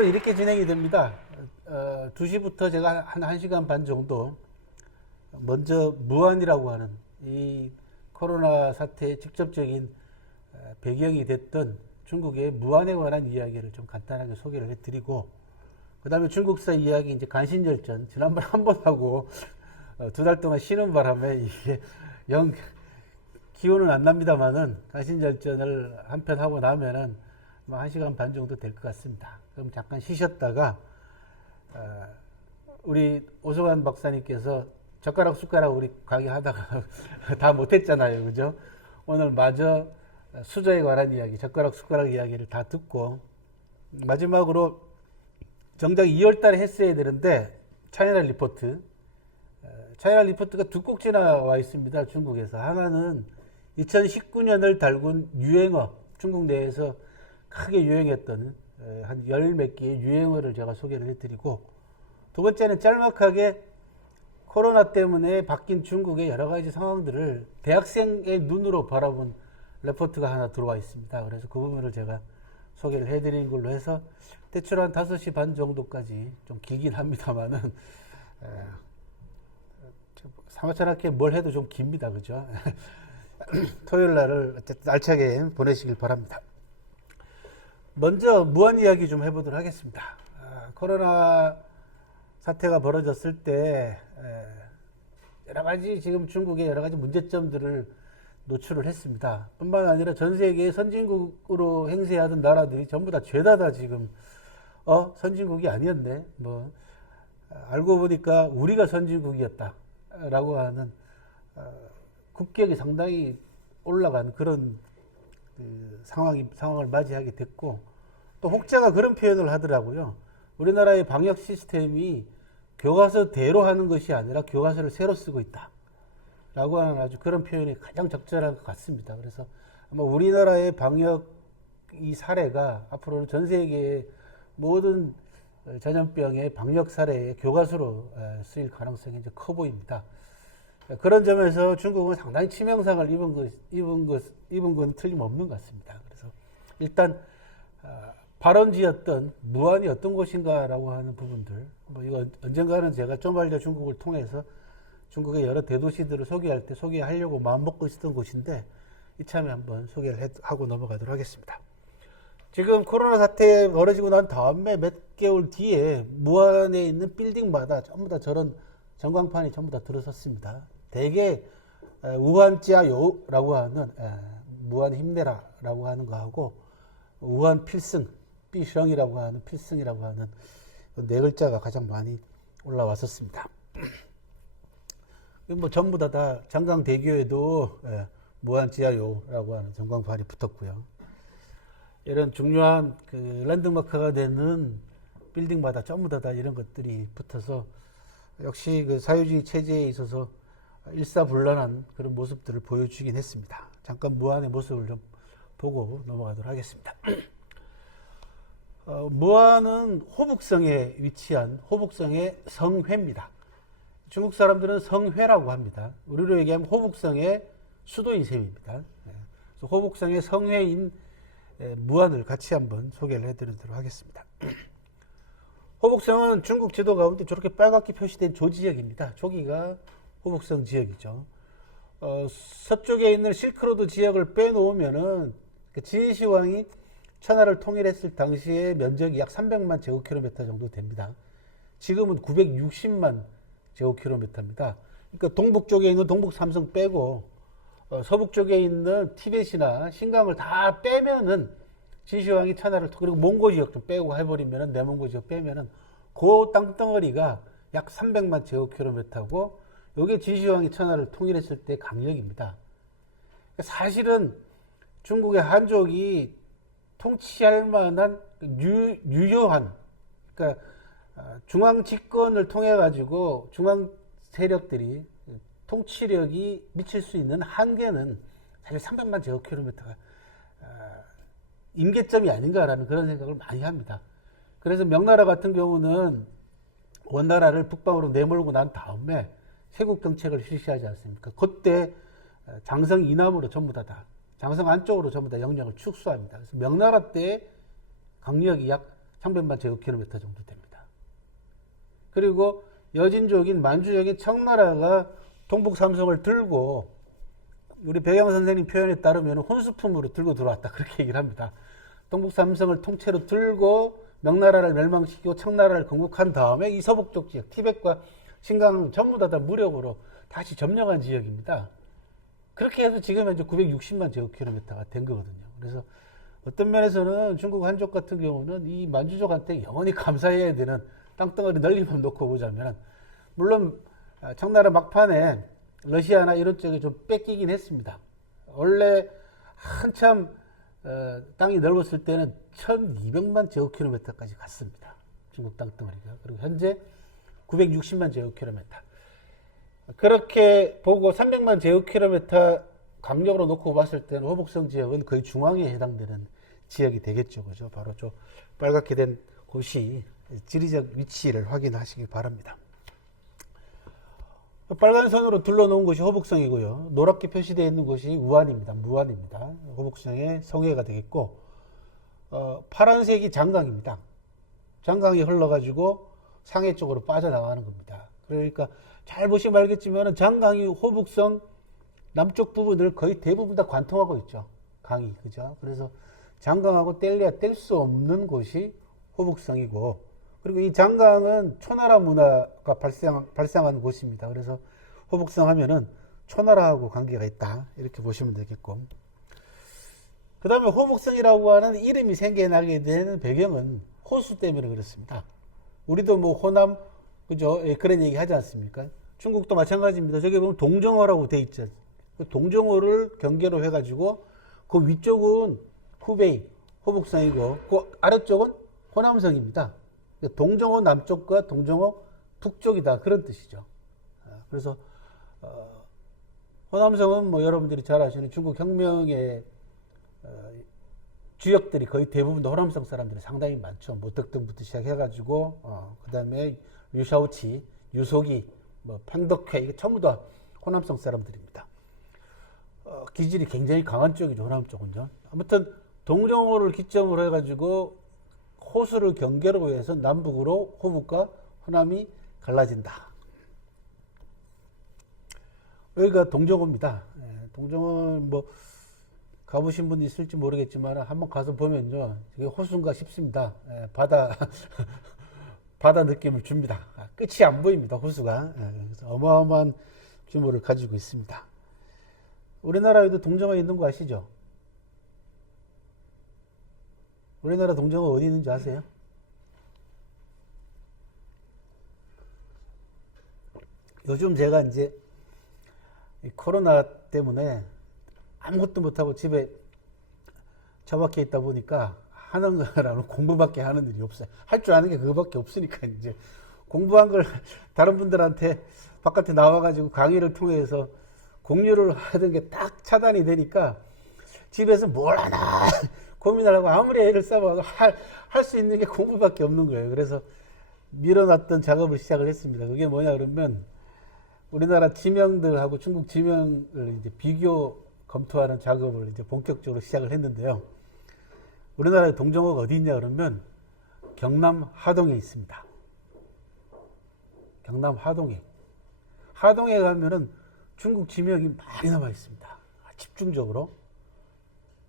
오늘은 이렇게 진행이 됩니다. 2시부터 제가 한 1시간 반 정도 먼저 무안이라고 하는 이 코로나 사태의 직접적인 배경이 됐던 중국의 무안에 관한 이야기를 좀 간단하게 소개를 해드리고, 그 다음에 중국사 이야기 이제 간신절전 지난번에 한 번 하고 2달 동안 쉬는 바람에 이게 영 기운은 안 납니다만은 간신절전을 한 편 하고 나면은 뭐 1시간 반 정도 될 것 같습니다. 그럼 잠깐 쉬셨다가 우리 오승환 박사님께서 젓가락 숟가락 우리 강의하다가 다 못했잖아요, 그죠? 오늘 마저 수저에 관한 이야기, 젓가락 숟가락 이야기를 다 듣고, 마지막으로 정작 2월 달에 했어야 되는데 차이나 리포트, 차이나 리포트가 두 꼭지 나와 있습니다. 중국에서 하나는 2019년을 달군 유행어, 중국 내에서 크게 유행했던 한 열 몇 개의 유행어를 제가 소개를 해드리고, 두 번째는 짤막하게 코로나 때문에 바뀐 중국의 여러 가지 상황들을 대학생의 눈으로 바라본 레포트가 하나 들어와 있습니다. 그래서 그 부분을 제가 소개를 해드리는 걸로 해서 대충 한 5시 반 정도까지, 좀 길긴 합니다만은 사마천하게 뭘 해도 좀 깁니다, 그죠? 토요일 날을 어쨌든 알차게 보내시길 바랍니다. 먼저 무안 이야기 좀 해보도록 하겠습니다. 코로나 사태가 벌어졌을 때 여러 가지 지금 중국의 여러 가지 문제점들을 노출을 했습니다. 뿐만 아니라 전 세계의 선진국으로 행세하던 나라들이 전부 다 죄다 다 지금 선진국이 아니었네, 뭐 알고 보니까 우리가 선진국이었다라고 하는 국격이 상당히 올라간 그런 상황을 맞이하게 됐고, 또 혹자가 그런 표현을 하더라고요. 우리나라의 방역 시스템이 교과서대로 하는 것이 아니라 교과서를 새로 쓰고 있다 라고 하는 아주 그런 표현이 가장 적절한 것 같습니다. 그래서 아마 우리나라의 방역 이 사례가 앞으로는 전 세계의 모든 전염병의 방역 사례의 교과서로 쓰일 가능성이 이제 커 보입니다. 그런 점에서 중국은 상당히 치명상을 입은 건 틀림없는 것 같습니다. 그래서 일단 발원지였던 무안이 어떤 곳인가라고 하는 부분들, 뭐 이거 언젠가는 제가 좀 알려 중국을 통해서 중국의 여러 대도시들을 소개할 때 소개하려고 마음먹고 있었던 곳인데, 이참에 한번 소개를 하고 넘어가도록 하겠습니다. 지금 코로나 사태 벌어지고 난 다음에 몇 개월 뒤에 무안에 있는 빌딩마다 전부 다 저런 전광판이 전부 다 들어섰습니다. 대개 우한지아요라고 하는 무안 힘내라라고 하는 거하고 우한 필승 삐성이라고 하는 필승이라고 하는 네 글자가 가장 많이 올라왔었습니다. 뭐 전부 다 장강대교에도 무한지아요라고 하는 전광판이 붙었고요. 이런 중요한 그 랜드마크가 되는 빌딩마다 전부 다 이런 것들이 붙어서 역시 그 사회주의 체제에 있어서 일사불란한 그런 모습들을 보여주긴 했습니다. 잠깐 무안의 모습을 좀 보고 넘어가도록 하겠습니다. 무안은 호북성에 위치한 호북성의 성회입니다. 중국 사람들은 성회라고 합니다. 우리로 얘기하면 호북성의 수도인 셈입니다. 그래서 호북성의 성회인 무안을 같이 한번 소개를 해드리도록 하겠습니다. 호북성은 중국 지도 가운데 저렇게 빨갛게 표시된 조지역입니다. 저기가 호북성 지역이죠. 서쪽에 있는 실크로드 지역을 빼놓으면은 그 진시황이 천하를 통일했을 당시에 면적이 약 300만 제곱킬로미터 정도 됩니다. 지금은 960만 제곱킬로미터입니다. 그러니까 동북 쪽에 있는 동북 삼성 빼고 서북 쪽에 있는 티벳이나 신강을 다 빼면은 진시황이 천하를, 그리고 몽고 지역 좀 빼고 해버리면은 내몽고 지역 빼면은 그 땅덩어리가 약 300만 제곱킬로미터고, 이게 진시황이 천하를 통일했을 때 강력입니다. 사실은 중국의 한족이 통치할 만한 유효한, 그러니까 중앙 집권을 통해 가지고 중앙 세력들이 통치력이 미칠 수 있는 한계는 사실 300만 제곱킬로미터가 임계점이 아닌가라는 그런 생각을 많이 합니다. 그래서 명나라 같은 경우는 원나라를 북방으로 내몰고 난 다음에 세국 정책을 실시하지 않습니까? 그때 장성 이남으로 전부 다 장성 안쪽으로 전부 다 영역을 축소합니다. 그래서 명나라 때 강력이 약 300만 제곱킬로미터 정도 됩니다. 그리고 여진족인 만주족인 청나라가 동북 삼성을 들고 우리 백양 선생님 표현에 따르면 혼수품으로 들고 들어왔다 그렇게 얘기를 합니다. 동북 삼성을 통째로 들고 명나라를 멸망시키고 청나라를 건국한 다음에 이 서북쪽 지역 티벳과 신강 전부 다 무력으로 다시 점령한 지역입니다. 그렇게 해서 지금 현재 960만 제곱킬로미터가 된 거거든요. 그래서 어떤 면에서는 중국 한족 같은 경우는 이 만주족한테 영원히 감사해야 되는 땅덩어리 넓이만 놓고 보자면, 물론 청나라 막판에 러시아나 이런 쪽에 좀 뺏기긴 했습니다. 원래 한참 땅이 넓었을 때는 1200만 제곱킬로미터까지 갔습니다. 중국 땅덩어리가. 그리고 현재 960만 제곱킬로미터. 그렇게 보고 300만 제곱킬로미터 강력으로 놓고 봤을 때는 호북성 지역은 거의 중앙에 해당되는 지역이 되겠죠. 그죠? 바로 저 빨갛게 된 곳이 지리적 위치를 확인하시기 바랍니다. 빨간 선으로 둘러놓은 곳이 호북성이고요. 노랗게 표시되어 있는 곳이 우한입니다. 무한입니다. 호북성의 성회가 되겠고, 파란색이 장강입니다. 장강이 흘러가지고 상해 쪽으로 빠져나가는 겁니다. 그러니까 잘 보시면 알겠지만 장강이 호북성 남쪽 부분을 거의 대부분 다 관통하고 있죠. 강이. 그죠? 그래서 장강하고 뗄래야 뗄 수 없는 곳이 호북성이고, 그리고 이 장강은 초나라 문화가 발생한 곳입니다. 그래서 호북성 하면은 초나라하고 관계가 있다. 이렇게 보시면 되겠고. 그 다음에 호북성이라고 하는 이름이 생겨나게 되는 배경은 호수 때문에 그렇습니다. 우리도 뭐 호남, 그죠? 그런 얘기 하지 않습니까? 중국도 마찬가지입니다. 저기 보면 동정호라고 돼 있죠. 동정호를 경계로 해가지고 그 위쪽은 후베이, 호북성이고 그 아래쪽은 호남성입니다. 동정호 남쪽과 동정호 북쪽이다 그런 뜻이죠. 그래서 호남성은 뭐 여러분들이 잘 아시는 중국 혁명의 주역들이 거의 대부분 호남성 사람들이 상당히 많죠. 모택동부터 시작해가지고 그 다음에 류샤오치, 유속이, 뭐 팽덕회 이게 전부 다 호남성 사람들입니다. 기질이 굉장히 강한 쪽이죠. 호남 쪽은요. 아무튼 동정호를 기점으로 해가지고 호수를 경계로 해서 남북으로 호북과 호남이 갈라진다. 여기가 동정호입니다. 동정호 뭐 가보신 분 있을지 모르겠지만 한번 가서 보면요, 이게 호수인가 싶습니다. 바다 느낌을 줍니다. 끝이 안 보입니다. 호수가. 그래서 어마어마한 규모를 가지고 있습니다. 우리나라에도 동정호 있는 거 아시죠? 우리나라 동정호 어디 있는지 아세요? 요즘 제가 이제 이 코로나 때문에 아무것도 못하고 집에 처박혀 있다 보니까 하는 거라는 공부밖에 하는 일이 없어요. 할 줄 아는 게 그거밖에 없으니까 이제 공부한 걸 다른 분들한테 바깥에 나와가지고 강의를 통해서 공유를 하던 게 딱 차단이 되니까 집에서 뭘 하나 고민을 하고 아무리 애를 써봐도 할 수 있는 게 공부밖에 없는 거예요. 그래서 밀어놨던 작업을 시작을 했습니다. 그게 뭐냐 그러면 우리나라 지명들하고 중국 지명을 이제 비교 검토하는 작업을 이제 본격적으로 시작을 했는데요. 우리나라의 동정호가 어디 있냐 그러면 경남 하동에 있습니다. 경남 하동에. 하동에 가면은 중국 지명이 많이 남아 있습니다. 집중적으로.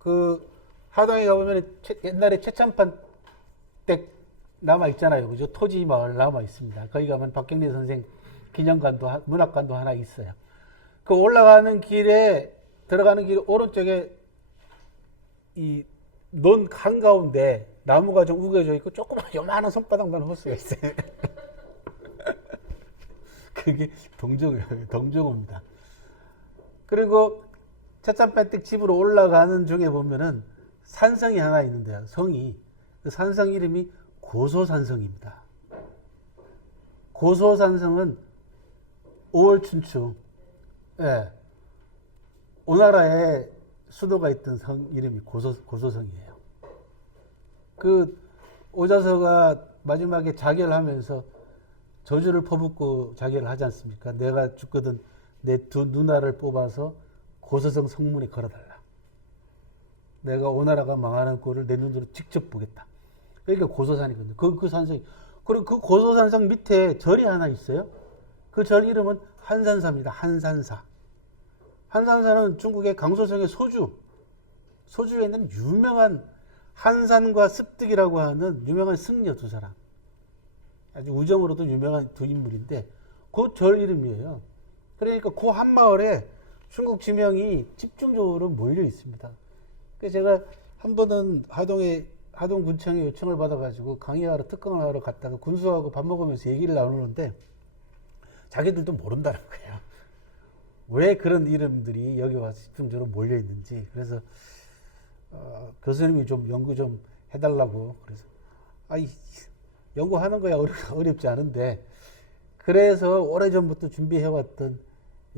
그 하동에 가보면 옛날에 최참판 댁 남아 있잖아요. 그죠? 토지 마을 남아 있습니다. 거기 가면 박경리 선생 기념관도 문학관도 하나 있어요. 그 올라가는 길에 들어가는 길 오른쪽에 이 논 한가운데 나무가 좀 우겨져 있고 조그만 요만한 손바닥만 호수가 있어요. 그게 동정호입니다. 그리고 차참반댁 집으로 올라가는 중에 보면은 산성이 하나 있는데요. 성이. 그 산성 이름이 고소산성입니다. 고소산성은 5월 춘추. 예. 오나라에 수도가 있던 성 이름이 고소성이에요. 그 오자서가 마지막에 자결하면서 저주를 퍼붓고 자결을 하지 않습니까? 내가 죽거든 내 두 누나를 뽑아서 고소성 성문에 걸어달라. 내가 오나라가 망하는 꼴을 내 눈으로 직접 보겠다. 여기가 고소산이거든요. 그 산성이. 그리고 그 고소산성 밑에 절이 하나 있어요. 그 절 이름은 한산사입니다. 한산사. 한산사는 중국의 강소성의 소주에 있는 유명한 한산과 습득이라고 하는 유명한 승려 두 사람. 아주 우정으로도 유명한 두 인물인데 그 절 이름이에요. 그러니까 그 한마을에 중국 지명이 집중적으로 몰려 있습니다. 그래서 제가 한 번은 하동군청에 요청을 받아가지고 강의하러 특강을 하러 갔다가 군수하고 밥 먹으면서 얘기를 나누는데 자기들도 모른다는 거예요. 왜 그런 이름들이 여기 와서 집중적으로 몰려 있는지. 그래서 교수님이 좀 연구 좀 해달라고. 그래서 연구하는 거야 어렵지 않은데, 그래서 오래전부터 준비해왔던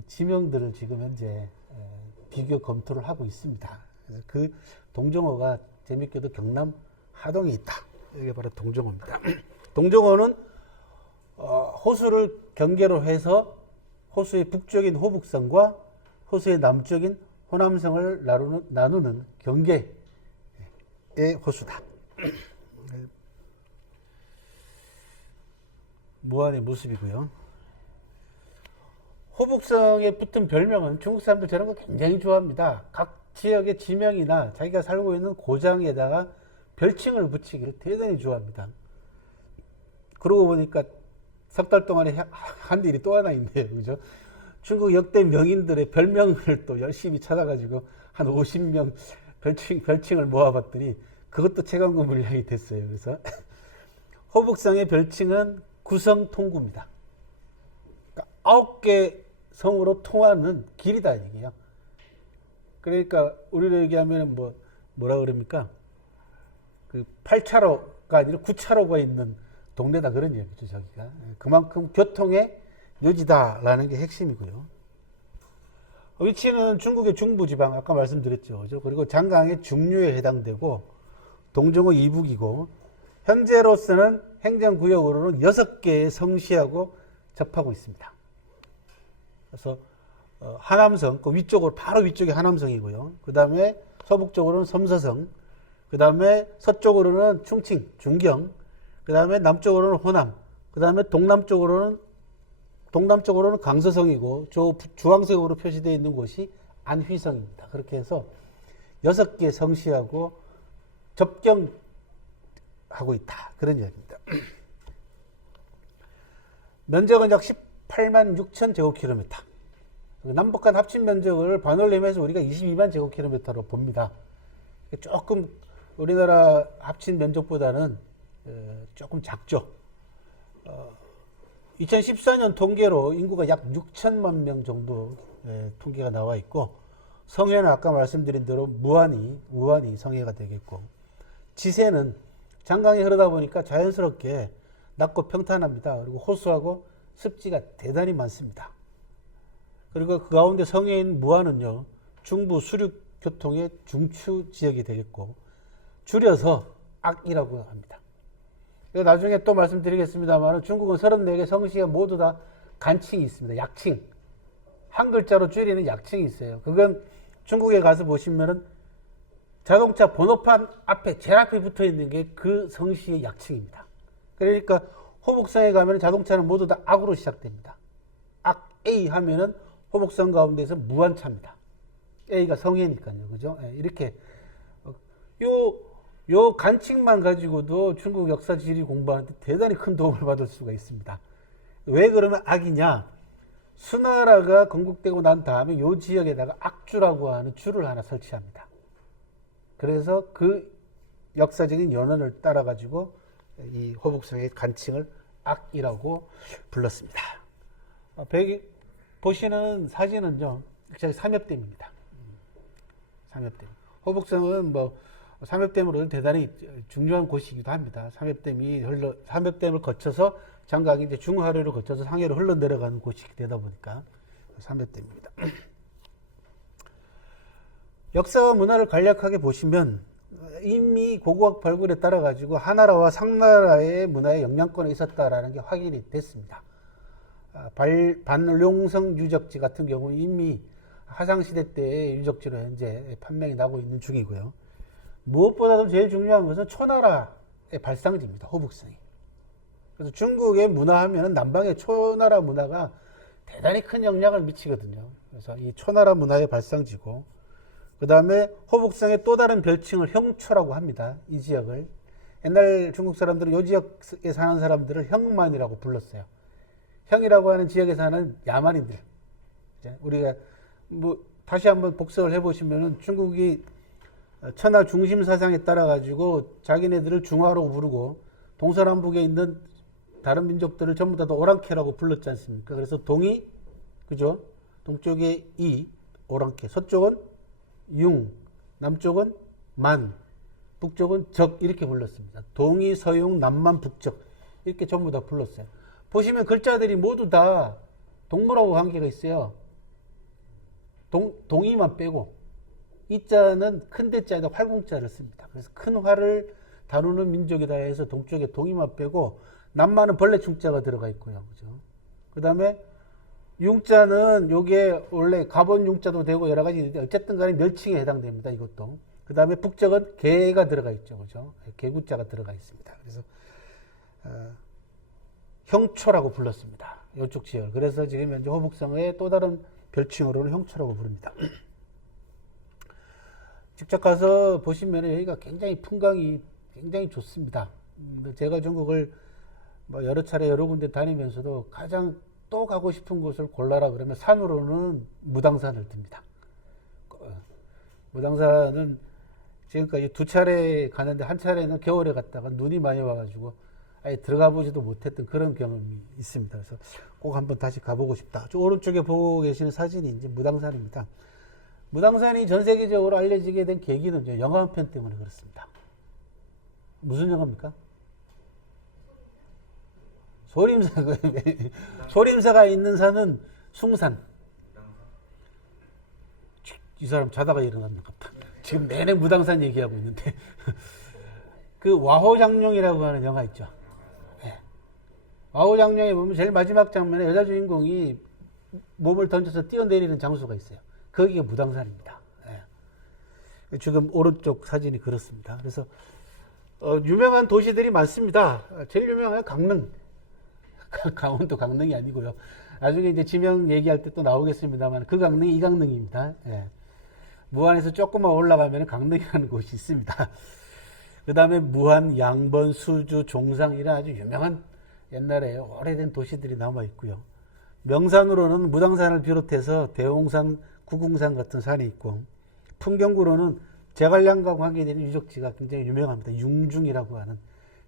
지명들을 지금 현재 비교 검토를 하고 있습니다. 그래서 그 동정어가 재밌게도 경남 하동에 있다. 이게 바로 동정어입니다. 동정어는 호수를 경계로 해서 호수의 북쪽인 호북성과 호수의 남쪽인 호남성을 나누는 경계의 호수다. 무안의 모습이고요. 호북성에 붙은 별명은 중국 사람들 저런 거 굉장히 좋아합니다. 각 지역의 지명이나 자기가 살고 있는 고장에다가 별칭을 붙이기를 대단히 좋아합니다. 그러고 보니까 석 달 동안에 한 일이 또 하나 있네요. 그죠? 중국 역대 명인들의 별명을 또 열심히 찾아가지고 한 50명 별칭을 모아봤더니 그것도 최강구 물량이 됐어요. 그래서 호북성의 별칭은 구성통구입니다. 그러니까 9개 성으로 통하는 길이다 이게요. 그러니까 우리로 얘기하면 뭐라 그럽니까? 그 8차로가 아니라 9차로가 있는 동네다 그런 얘기죠, 저기가. 그만큼 교통의 요지다라는 게 핵심이고요. 위치는 중국의 중부지방, 아까 말씀드렸죠. 그죠? 그리고 장강의 중류에 해당되고 동정호 이북이고 현재로서는 행정구역으로는 6개의 성시하고 접하고 있습니다. 그래서 하남성, 그 위쪽으로 바로 위쪽이 하남성이고요. 그 다음에 서북쪽으로는 섬서성, 그 다음에 서쪽으로는 충칭, 중경, 그 다음에 남쪽으로는 호남, 그 다음에 동남쪽으로는 강서성이고 주황색으로 표시되어 있는 곳이 안휘성입니다. 그렇게 해서 6개 성시하고 접경하고 있다. 그런 이야기입니다. 면적은 약 18만 6천 제곱킬로미터. 남북한 합친 면적을 반올림해서 우리가 22만 제곱킬로미터로 봅니다. 조금 우리나라 합친 면적보다는 조금 작죠. 2014년 통계로 인구가 약 6천만 명 정도 통계가 나와 있고, 성해는 아까 말씀드린 대로 우한이 성해가 되겠고, 지세는 장강이 흐르다 보니까 자연스럽게 낮고 평탄합니다. 그리고 호수하고 습지가 대단히 많습니다. 그리고 그 가운데 성해인 무안은요, 중부 수륙 교통의 중추 지역이 되겠고, 줄여서 악이라고 합니다. 나중에 또 말씀드리겠습니다만 중국은 34개 성시가 모두 다 간칭이 있습니다. 약칭. 한 글자로 줄이는 약칭이 있어요. 그건 중국에 가서 보시면은 자동차 번호판 앞에 제일 앞에 붙어 있는 게 그 성시의 약칭입니다. 그러니까 호북성에 가면 자동차는 모두 다 악으로 시작됩니다. 악 A 하면은 호북성 가운데서 무한차입니다. A가 성해니까요. 그죠? 이렇게 요 간칭만 가지고도 중국 역사 지리 공부하는데 대단히 큰 도움을 받을 수가 있습니다. 왜 그러면 악이냐? 수나라가 건국되고 난 다음에 요 지역에다가 악주라고 하는 주를 하나 설치합니다. 그래서 그 역사적인 연원을 따라 가지고 이 호북성의 간칭을 악이라고 불렀습니다. 보시는 사진은요, 삼엽댐입니다. 삼엽댐. 호북성은 삼엽댐으로는 대단히 중요한 곳이기도 합니다. 삼엽댐을 거쳐서 장강이 이제 중하류를 거쳐서 상해로 흘러내려가는 곳이 되다 보니까 삼엽댐입니다. 역사와 문화를 간략하게 보시면 이미 고고학 발굴에 따라 가지고 하나라와 상나라의 문화에 영향권이 있었다라는 게 확인이 됐습니다. 반룡성 유적지 같은 경우는 이미 하상시대 때의 유적지로 현재 판명이 나고 있는 중이고요. 무엇보다도 제일 중요한 것은 초나라의 발상지입니다. 호북성이. 그래서 중국의 문화하면은 남방의 초나라 문화가 대단히 큰 영향을 미치거든요. 그래서 이 초나라 문화의 발상지고, 그 다음에 호북성의 또 다른 별칭을 형초라고 합니다. 이 지역을. 옛날 중국 사람들은 이 지역에 사는 사람들을 형만이라고 불렀어요. 형이라고 하는 지역에 사는 야만인들. 우리가 뭐 다시 한번 복습을 해보시면은 중국이 천하 중심 사상에 따라 가지고 자기네들을 중화로 부르고 동서남북에 있는 다른 민족들을 전부 다 오랑캐라고 불렀지 않습니까? 그래서 동이, 그죠? 동쪽에 이, 오랑캐. 서쪽은 융, 남쪽은 만, 북쪽은 적, 이렇게 불렀습니다. 동이, 서융, 남만, 북적. 이렇게 전부 다 불렀어요. 보시면 글자들이 모두 다 동물하고 관계가 있어요. 동이만 빼고. 이자는 큰 대자에다 활공자를 씁니다. 그래서 큰 활을 다루는 민족이다 해서 동쪽에 동이만 빼고, 남만은 벌레 충자가 들어가 있고요. 그죠? 그 다음에 융자는 요게 원래 가본 융자도 되고 여러 가지 있는데 어쨌든 간에 멸칭에 해당됩니다. 이것도. 그 다음에 북적은 개가 들어가 있죠. 그죠? 개구자가 들어가 있습니다. 그래서 형초라고 불렀습니다. 이쪽 지역. 그래서 지금 현재 호북성의 또 다른 별칭으로는 형초라고 부릅니다. 직접 가서 보시면 여기가 굉장히 풍광이 굉장히 좋습니다. 제가 중국을 뭐 여러 차례 여러 군데 다니면서도 가장 또 가고 싶은 곳을 골라라 그러면 산으로는 무당산을 듭니다. 무당산은 지금까지 두 차례 가는데 한 차례는 겨울에 갔다가 눈이 많이 와가지고 아예 들어가 보지도 못했던 그런 경험이 있습니다. 그래서 꼭 한번 다시 가보고 싶다. 저 오른쪽에 보고 계시는 사진이 이제 무당산입니다. 무당산이 전 세계적으로 알려지게 된 계기는 영화 한 편 때문에 그렇습니다. 무슨 영화입니까? 소림사가 있는 산은 숭산. 이 사람 자다가 일어났나 보다. 지금 내내 무당산 얘기하고 있는데 그 와호장룡이라고 하는 영화 있죠. 네. 와호장룡에 보면 제일 마지막 장면에 여자 주인공이 몸을 던져서 뛰어내리는 장소가 있어요. 거기가 무당산입니다. 네. 지금 오른쪽 사진이 그렇습니다. 그래서 유명한 도시들이 많습니다. 제일 유명한 강릉. 강원도 강릉이 아니고요. 나중에 이제 지명 얘기할 때 또 나오겠습니다만 그 강릉이 이 강릉입니다. 예. 무안에서 조금만 올라가면 강릉이라는 곳이 있습니다. 그 다음에 무안, 양번, 수주, 종상 이런 아주 유명한 옛날에 오래된 도시들이 남아 있고요. 명산으로는 무당산을 비롯해서 대홍산, 구궁산 같은 산이 있고, 풍경구로는 제갈량과 관계되는 유적지가 굉장히 유명합니다. 융중이라고 하는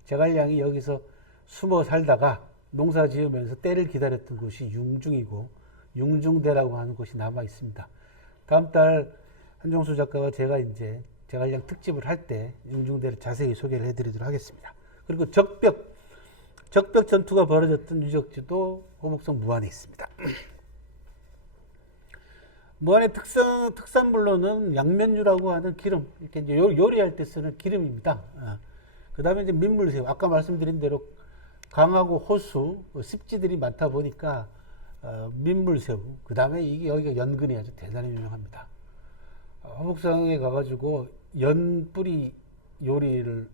제갈량이 여기서 숨어 살다가 농사 지으면서 때를 기다렸던 곳이 융중이고, 융중대라고 하는 곳이 남아 있습니다. 다음 달 한종수 작가가 제가 이제 제갈량 특집을 할 때 융중대를 자세히 소개를 해드리도록 하겠습니다. 그리고 적벽 전투가 벌어졌던 유적지도 호북성 무안에 있습니다. 무안의 특산물로는 양면류라고 하는 기름, 이렇게 이제 요리할 때 쓰는 기름입니다. 그 다음에 이제 민물새우, 아까 말씀드린 대로 강하고 호수, 습지들이 많다 보니까 민물새우, 그 다음에 이게 여기가 연근이 아주 대단히 유명합니다. 호북성에 가가지고 연뿌리 요리를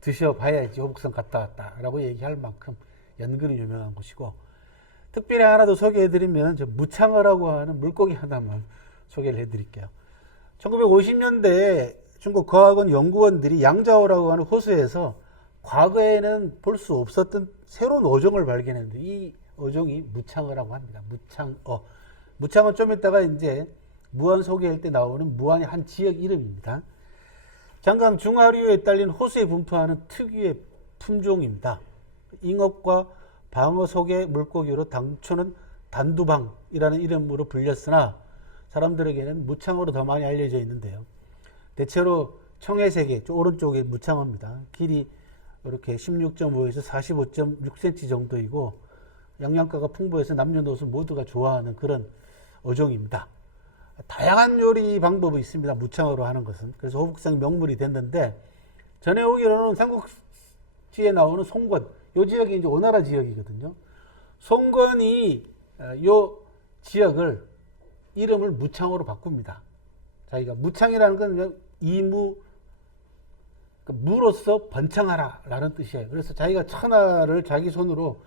드셔봐야지 호북성 갔다 왔다라고 얘기할 만큼 연근이 유명한 곳이고, 특별히 하나 더 소개해드리면 무창어라고 하는 물고기 하나만 소개를 해드릴게요. 1950년대에 중국 과학원 연구원들이 양자오라고 하는 호수에서 과거에는 볼 수 없었던 새로운 어종을 발견했는데 이 어종이 무창어라고 합니다. 무창어. 무창어 좀 이따가 이제 무안 소개할 때 나오는 무안의 한 지역 이름입니다. 장강 중하류에 딸린 호수에 분포하는 특유의 품종입니다. 잉어과 방어 속의 물고기로 당초는 단두방이라는 이름으로 불렸으나 사람들에게는 무창어로 더 많이 알려져 있는데요. 대체로 청해색의 오른쪽에 무창어입니다. 길이 이렇게 16.5에서 45.6cm 정도이고 영양가가 풍부해서 남녀노소 모두가 좋아하는 그런 어종입니다. 다양한 요리 방법이 있습니다. 무창어로 하는 것은. 그래서 호북성 명물이 됐는데, 전해 오기로는 삼국지에 나오는 송권, 요 지역이 이제 오나라 지역이거든요. 송권이 요 지역을 이름을 무창어로 바꿉니다. 자기가 무창이라는 건 이무 무로서 번창하라라는 뜻이에요. 그래서 자기가 천하를 자기 손으로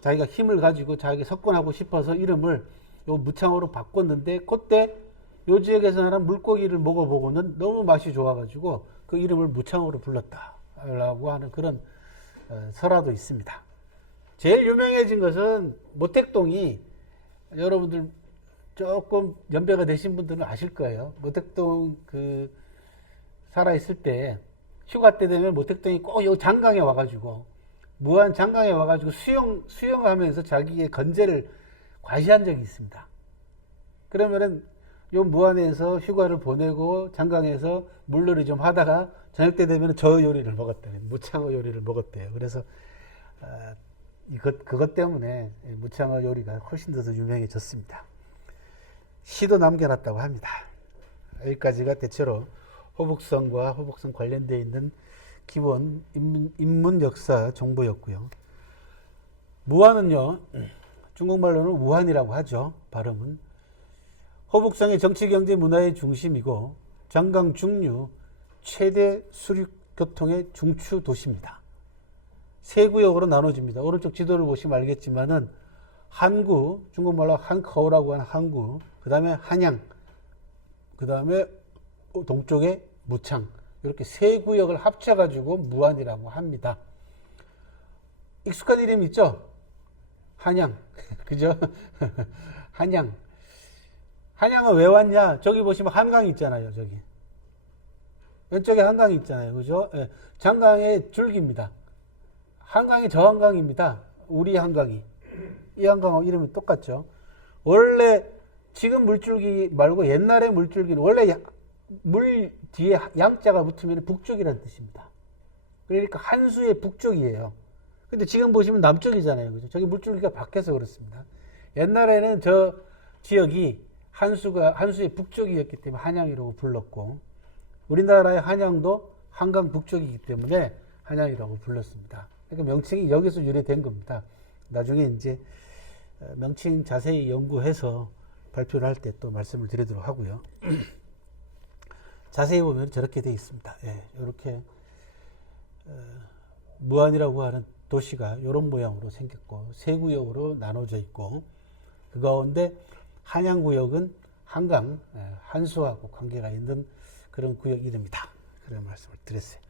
자기가 힘을 가지고 자기 석권하고 싶어서 이름을 요 무창으로 바꿨는데, 그때 요 지역에서 나는 물고기를 먹어보고는 너무 맛이 좋아가지고 그 이름을 무창으로 불렀다라고 하는 그런 설화도 있습니다. 제일 유명해진 것은 모택동이, 여러분들 조금 연배가 되신 분들은 아실 거예요. 모택동 그 살아있을 때 휴가 때 되면 모택동이 꼭 요 장강에 와가지고, 무안 장강에 와가지고 수영하면서 자기의 건재를 과시한 적이 있습니다. 그러면은 요 무안에서 휴가를 보내고 장강에서 물놀이 좀 하다가 저녁 때 되면 저 요리를 먹었대요. 무창어 요리를 먹었대요. 그래서 그것 때문에 무창어 요리가 훨씬 더 유명해졌습니다. 시도 남겨놨다고 합니다. 여기까지가 대체로 호북성과 호북성 관련되어 있는 기본 인문 역사 정보였고요. 무안은요, 중국말로는 우한이라고 하죠. 발음은. 호북성의 정치, 경제, 문화의 중심이고 장강 중류 최대 수륙교통의 중추 도시입니다. 세 구역으로 나눠집니다. 오른쪽 지도를 보시면 알겠지만은 한구, 중국말로 한커우라고 하는 한구, 그 다음에 한양, 그 다음에 동쪽에 무창, 이렇게 세 구역을 합쳐가지고 무안이라고 합니다. 익숙한 이름 있죠? 한양. 그죠? 한양. 한양은 왜 왔냐? 저기 보시면 한강이 있잖아요. 저기. 왼쪽에 한강이 있잖아요. 그죠? 예. 장강의 줄기입니다. 한강이 저 한강입니다. 우리 한강이. 이 한강하고 이름이 똑같죠. 원래 지금 물줄기 말고 옛날의 물줄기는 원래 물 뒤에 양자가 붙으면 북쪽이라는 뜻입니다. 그러니까 한수의 북쪽이에요. 근데 지금 보시면 남쪽이잖아요. 그죠? 저기 물줄기가 바뀌어서 그렇습니다. 옛날에는 저 지역이 한수의 북쪽이었기 때문에 한양이라고 불렀고, 우리나라의 한양도 한강 북쪽이기 때문에 한양이라고 불렀습니다. 그러니까 명칭이 여기서 유래된 겁니다. 나중에 이제 명칭 자세히 연구해서 발표를 할 때 또 말씀을 드리도록 하고요. 자세히 보면 저렇게 되어 있습니다. 예, 이렇게 무안이라고 하는 도시가 이런 모양으로 생겼고 세 구역으로 나눠져 있고, 그 가운데 한양구역은 한강, 한수하고 관계가 있는 그런 구역 이름이다. 그런 말씀을 드렸어요.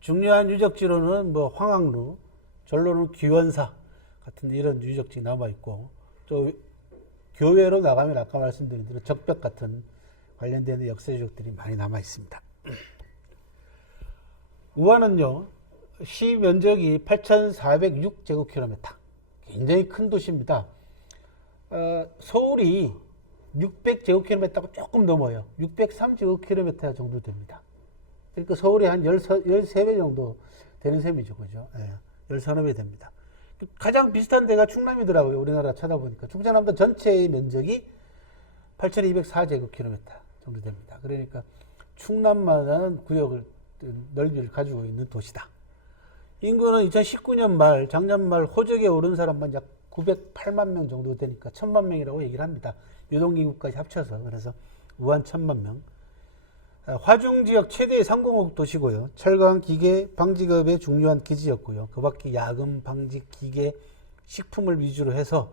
중요한 유적지로는 뭐 황학루, 절로는 귀원사 같은 이런 유적지 남아 있고, 또 교외로 나가면 아까 말씀드린 대로 적벽 같은 관련된 역사 유적들이 많이 남아 있습니다. 우한은요, 시 면적이 8,406제곱킬로미터, 굉장히 큰 도시입니다. 서울이 600제곱킬로미터가 조금 넘어요. 603제곱킬로미터 정도 됩니다. 그러니까 서울이 한 13배 정도 되는 셈이죠. 그죠? 예, 13배 됩니다. 가장 비슷한 데가 충남이더라고요. 우리나라 찾아보니까. 충청남도 전체의 면적이 8,204제곱킬로미터 정도 됩니다. 그러니까 충남만한 구역을, 넓이를 가지고 있는 도시다. 인구는 2019년 말, 작년 말 호적에 오른 사람만 약 908만 명 정도 되니까 1000만 명이라고 얘기를 합니다. 유동인구까지 합쳐서. 그래서 우한 1000만 명. 화중 지역 최대의 상공업 도시고요. 철강, 기계, 방직업의 중요한 기지였고요. 그 밖에 야금, 방직, 기계, 식품을 위주로 해서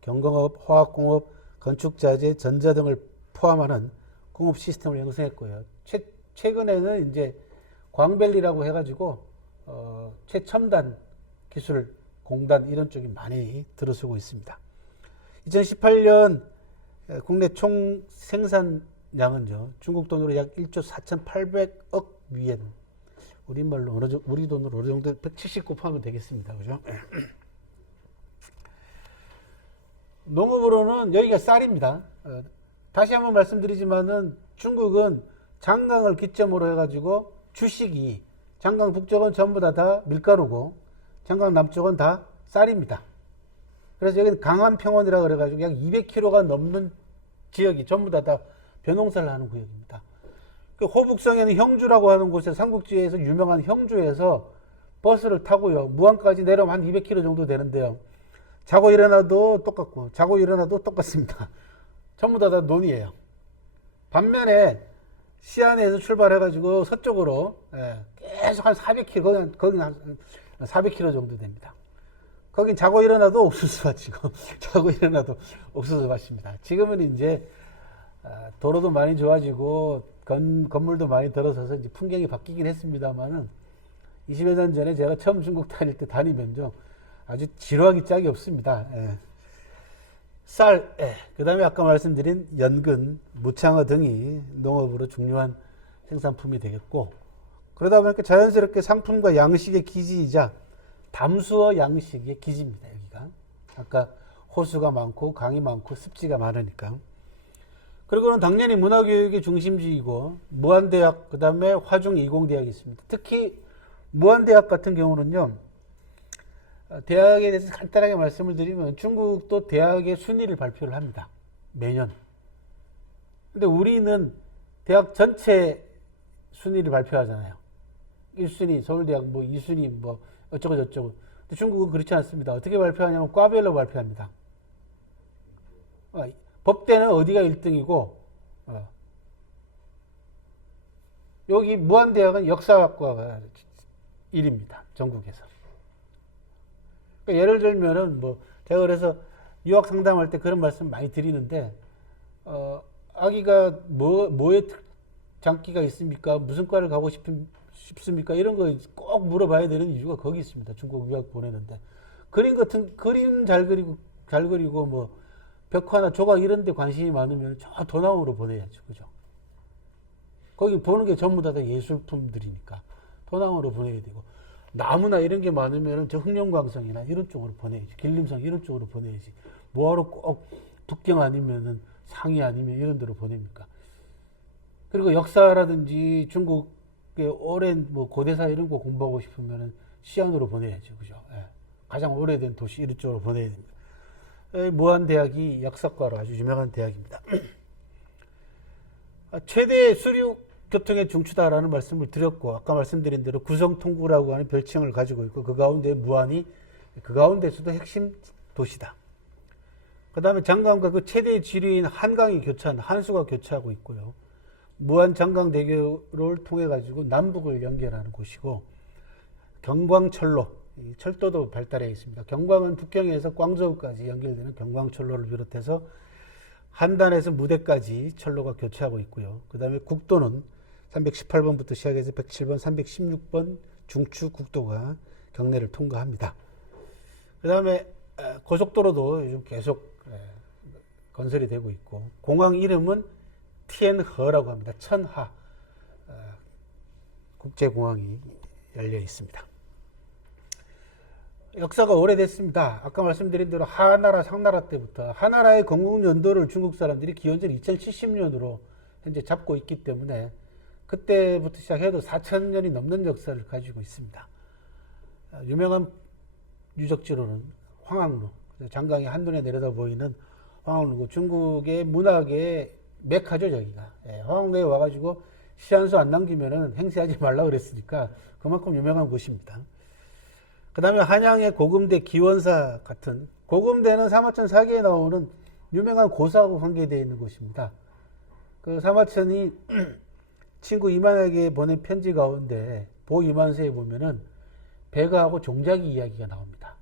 경공업, 화학공업, 건축자재, 전자 등을 포함하는 공업 시스템을 형성했고요. 최근에는 이제 광밸리라고 해가지고 최첨단 기술 공단 이런 쪽이 많이 들어서고 있습니다. 2018년 국내 총 생산량은요, 중국 돈으로 약 1조 4,800억 위엔, 우리말로 우리 돈으로 어느 정도 179 하면 되겠습니다. 그죠? 농업으로는 여기가 쌀입니다. 다시 한번 말씀드리지만은 중국은 장강을 기점으로 해가지고 주식이, 장강 북쪽은 전부 다 밀가루고 장강 남쪽은 다 쌀입니다. 그래서 여기는 강한평원이라 그래가지고 약 200km가 넘는 지역이 전부 다 벼농사를 하는 구역입니다. 그 호북성에는 형주라고 하는 곳에 삼국지에서 유명한 형주에서 버스를 타고요, 무안까지 내려오면 한 200km 정도 되는데요. 자고 일어나도 똑같고 자고 일어나도 똑같습니다. 전부 다 논이에요. 반면에 시안에서 출발해가지고 서쪽으로 계속 한 400km, 거긴 한 400km 정도 됩니다. 거긴 자고 일어나도 옥수수 밭이고, 자고 일어나도 옥수수 밭입니다. 지금은 이제 도로도 많이 좋아지고, 건물도 많이 들어서서 이제 풍경이 바뀌긴 했습니다만은, 20여 년 전에 제가 처음 중국 다닐 때 다니면요, 아주 지루하기 짝이 없습니다. 예. 쌀, 예. 그 다음에 아까 말씀드린 연근, 무창어 등이 농업으로 중요한 생산품이 되겠고, 그러다 보니까 자연스럽게 상품과 양식의 기지이자 담수어 양식의 기지입니다. 여기가 아까 호수가 많고 강이 많고 습지가 많으니까. 그리고는 당연히 문화교육의 중심지이고 무안대학, 그 다음에 화중이공대학이 있습니다. 특히 무안대학 같은 경우는요, 대학에 대해서 간단하게 말씀을 드리면 중국도 대학의 순위를 발표를 합니다. 매년. 근데 우리는 대학 전체 순위를 발표하잖아요. 1순위 서울대학, 뭐 2순위 뭐 어쩌고 저쩌고. 근데 중국은 그렇지 않습니다. 어떻게 발표하냐면 과별로 발표합니다. 법대는 어디가 1등이고 여기 무안대학은 역사학과가 1위입니다. 전국에서. 그러니까 예를 들면은 뭐 제가 그래서 유학 상담할 때 그런 말씀 많이 드리는데 아기가 뭐에 장기가 있습니까? 무슨 과를 가고 싶습니까? 이런 거 꼭 물어봐야 되는 이유가 거기 있습니다. 중국 유학 보내는데 그림 잘 그리고 뭐 벽화나 조각 이런 데 관심이 많으면 저 도남으로 보내야죠. 그죠? 거기 보는 게 전부 다 예술품들이니까 도남으로 보내야 되고, 나무나 이런 게 많으면 저 흑룡광성이나 이런 쪽으로 보내야지. 길림성 이런 쪽으로 보내야지. 뭐하러 꼭 북경 아니면은 상해 아니면 이런 데로 보냅니까? 그리고 역사라든지 중국의 오랜 뭐 고대사 이런 거 공부하고 싶으면은 시안으로 보내야죠. 그죠? 예. 가장 오래된 도시 이런 쪽으로 보내야 됩니다. 무안대학이 역사과로 아주 유명한 대학입니다. 최대 수륙 교통의 중추다라는 말씀을 드렸고, 아까 말씀드린 대로 구성통구라고 하는 별칭을 가지고 있고, 그 가운데 무안이 그 가운데서도 핵심 도시다. 그 다음에 장강과 그 최대 지류인 한강이 한수가 교차하고 있고요. 무안 장강대교를 통해 가지고 남북을 연결하는 곳이고, 경광철로, 철도도 발달해 있습니다. 경광은 북경에서 광저우까지 연결되는 경광철로를 비롯해서 한단에서 무대까지 철로가 교차하고 있고요. 그 다음에 국도는 318번부터 시작해서 107번, 316번 중추 국도가 경내를 통과합니다. 그 다음에 고속도로도 요즘 계속 건설이 되고 있고, 공항 이름은 티엔허라고 합니다. 천하 국제공항이 열려 있습니다. 역사가 오래됐습니다. 아까 말씀드린 대로 하나라, 상나라 때부터 하나라의 건국연도를 중국 사람들이 기원전 2070년으로 현재 잡고 있기 때문에 그때부터 시작해도 4,000년이 넘는 역사를 가지고 있습니다. 유명한 유적지로는 황학루, 장강이 한눈에 내려다 보이는 황학루고, 중국의 문학의 메카죠, 여기가. 황학루에 와가지고 시한수 안 남기면은 행세하지 말라 그랬으니까 그만큼 유명한 곳입니다. 그 다음에 한양의 고금대 기원사 같은, 고금대는 사마천 사기에 나오는 유명한 고사하고 관계되어 있는 곳입니다. 그 사마천이 친구 이만에게 보낸 편지 가운데 보 이만서에 보면은 백아하고 종자기 이야기가 나옵니다.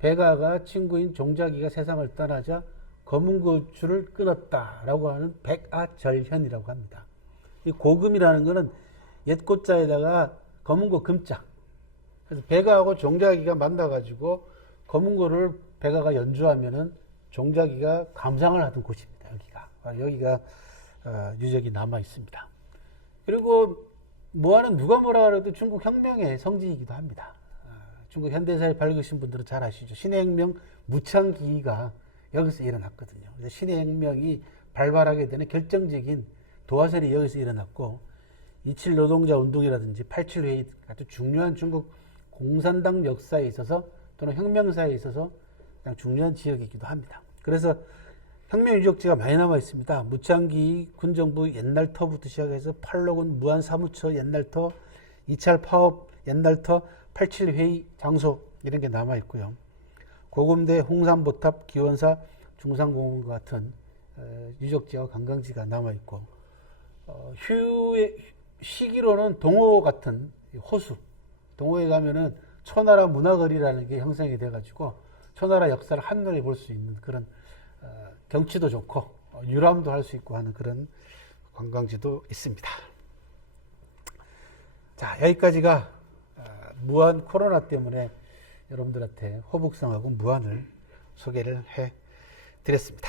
백아가 친구인 종자기가 세상을 떠나자 검은고추를 끊었다라고 하는 백아절현이라고 합니다. 이 고금이라는 것은 옛고자에다가 검은고 금자. 그래서 백아하고 종자기가 만나가지고 검은고를 백아가 연주하면은 종자기가 감상을 하던 곳입니다. 여기가 유적이 남아 있습니다. 그리고 무안은 누가 뭐라 그래도 중국 혁명의 성지이기도 합니다. 중국 현대사에 밝으신 분들은 잘 아시죠. 신의 혁명 무창기가 여기서 일어났거든요. 그래서 신의 혁명이 발발하게 되는 결정적인 도화선이 여기서 일어났고, 27 노동자 운동이라든지 87 회의 같은 중요한 중국 공산당 역사에 있어서 또는 혁명사에 있어서 가장 중요한 지역이기도 합니다. 그래서 혁명 유적지가 많이 남아 있습니다. 무창기 군정부 옛날 터부터 시작해서 팔록은 무안 사무처 옛날 터, 2차 파업 옛날 터, 87 회의 장소 이런 게 남아 있고요. 고금대, 홍산보탑, 기원사, 중산공원 같은 유적지와 관광지가 남아 있고, 시기로는 동호 같은 이 호수, 동호회 가면은 초나라 문화거리라는 게 형성이 돼가지고 초나라 역사를 한눈에 볼 수 있는 그런 경치도 좋고 유람도 할 수 있고 하는 그런 관광지도 있습니다. 자, 여기까지가 무안 코로나 때문에 여러분들한테 호북성하고 무안을 소개를 해 드렸습니다.